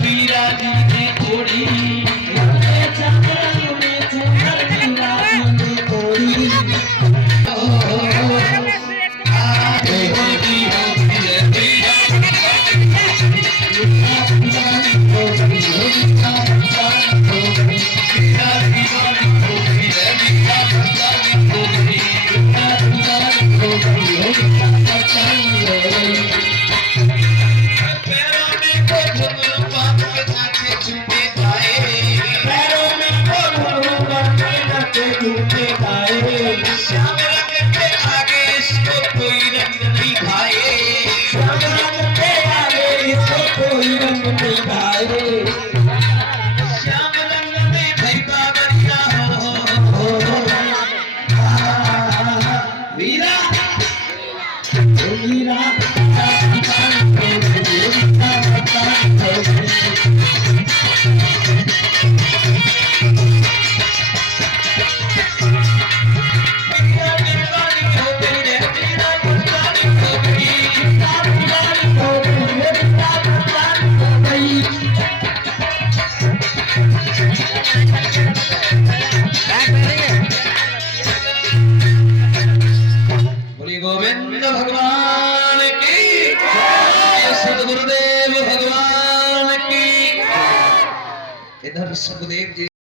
मीरा जी ने कोड़ी रंग में झूमर मीरा जी ने कोड़ी श्याम रंग के आगे इसको कोई रंग नहीं भाए श्याम रंग के आगे इसको कोई रंग नहीं भाए श्याम रंग में भाई बाबरिया हो वीरा वीरा गोविंद भगवान की जय सद्गुरुदेव भगवान की इधर सुखदेव जी